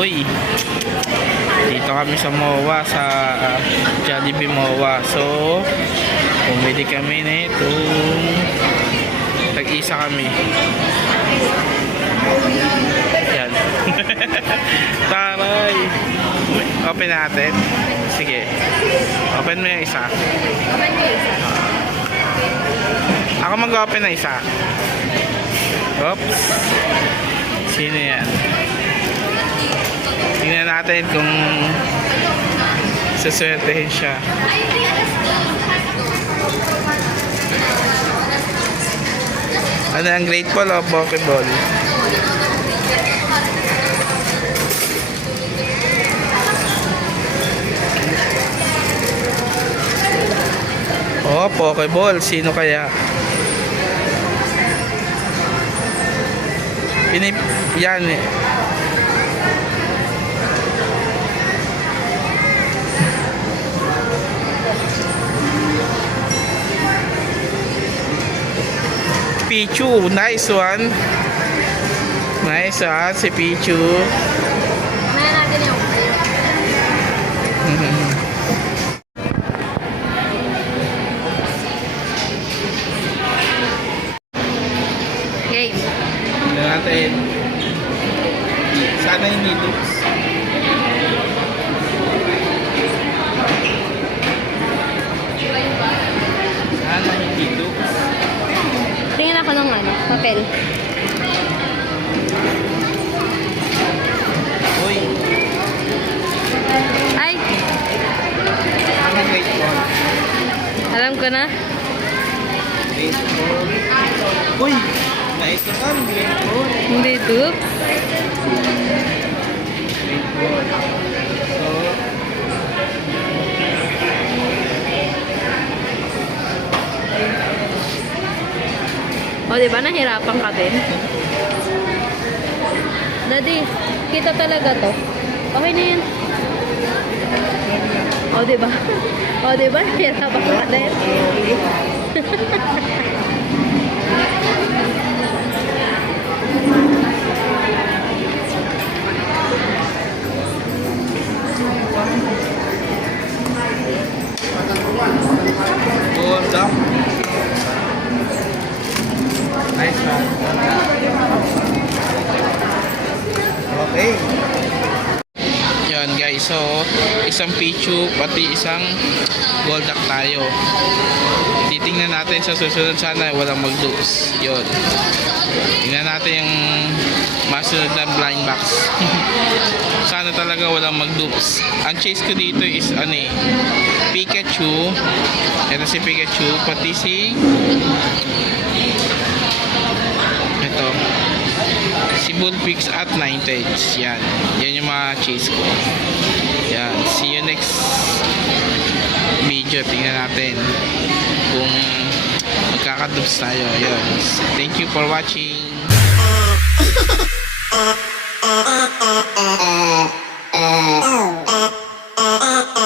Uy, dito kami sa MOA, sa Jollibee MOA. So, bumili kami na itong tag-isa kami. Yan. Taray. Open natin. Sige. Open mo yung isa. Open mo isa. Ako mag-open na isa. Oops. Sino yan? Tingnan natin kung saswertehin siya. Ano ang grateful o Pokeball? Oh, Pokeball. Sino kaya? Yan eh. Pichu, nice one. Nice one, si Pichu. Mayroon natin yung game. Tingnan natin. Sana hindi looks. Sana hindi looks. Tingnan ako ng papel. Uy, Ay, ano grateful? alam ko na. Grateful. Uy, nice one, grateful. Hindi dupe. Grateful. So, O, diba? Nahirapan ka din. Daddy, kita talaga to. Okay na yan. O, diba? O, diba? Nahirapan ka din. hold up. Nice one. Okay. Yan guys, so isang Pichu pati isang Golduck tayo. Titingnan natin sa susunod, sana walang mag-lose. Yun. Tingnan natin yung masunod na blind box. Sana talaga walang mag-dupes. Ang chase ko dito is Pikachu. Ito si Pikachu, pati si si Bullpix at Ninetales. Yan yung mga chase ko. Yan, see you next video. Tingnan natin kung magkakadupes tayo. Yan, thank you for watching.